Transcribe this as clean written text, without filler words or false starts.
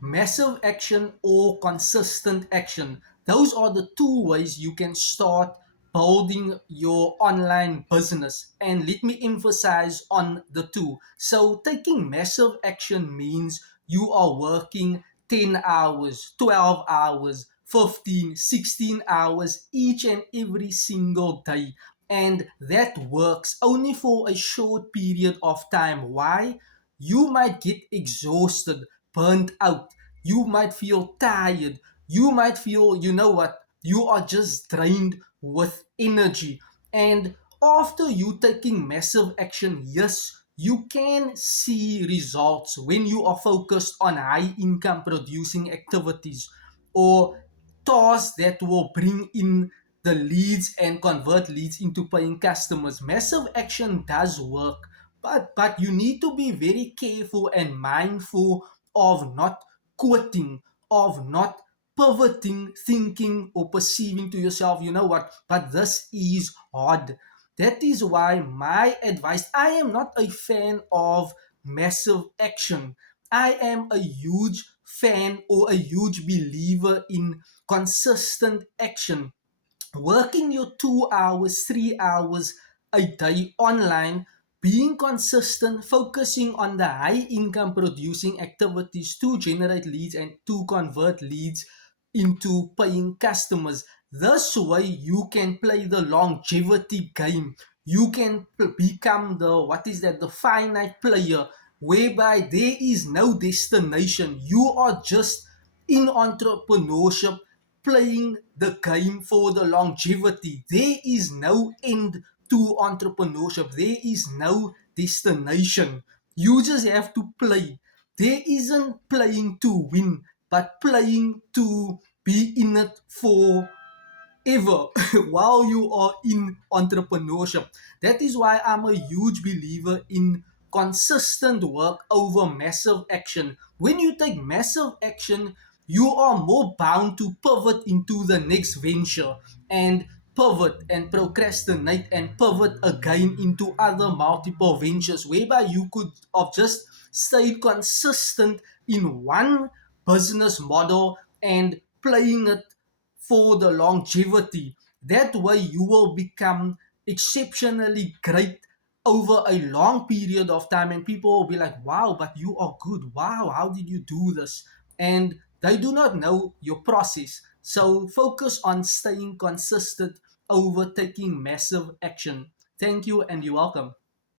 Massive action or consistent action. Those are the two ways you can start building your online business. And let me emphasize on the two. So, taking massive action means you are working 10 hours, 12 hours, 15, 16 hours each and every single day. And that works only for a short period of time. Why? You might get exhausted, burnt out. You might feel tired. You might feel, you know what, you are just drained with energy. And after you taking massive action, yes, you can see results when you are focused on high income producing activities or tasks that will bring in the leads and convert leads into paying customers. Massive action does work, but you need to be very careful and mindful of not quitting, of not pivoting, thinking or perceiving to yourself, you know what, but this is hard. That is why my advice, I am not a fan of massive action. I am a huge fan or a huge believer in consistent action. Working your 2 hours, 3 hours a day online, being consistent, focusing on the high income producing activities to generate leads and to convert leads into paying customers. This way, you can play the longevity game. You can become the, what is that, the finite player, whereby there is no destination. You are just in entrepreneurship playing the game for the longevity. There is no end to entrepreneurship. There is no destination. You just have to play. There isn't playing to win, but playing to be in it for ever while you are in entrepreneurship. That is why I'm a huge believer in consistent work over massive action. When you take massive action, you are more bound to pivot into the next venture and pivot and procrastinate and pivot again into other multiple ventures, whereby you could have just stayed consistent in one business model and playing it for the longevity. That way, you will become exceptionally great over a long period of time, and people will be like, wow, but you are good. Wow, how did you do this? And they do not know your process. So, focus on staying consistent over taking massive action. Thank you, and you're welcome.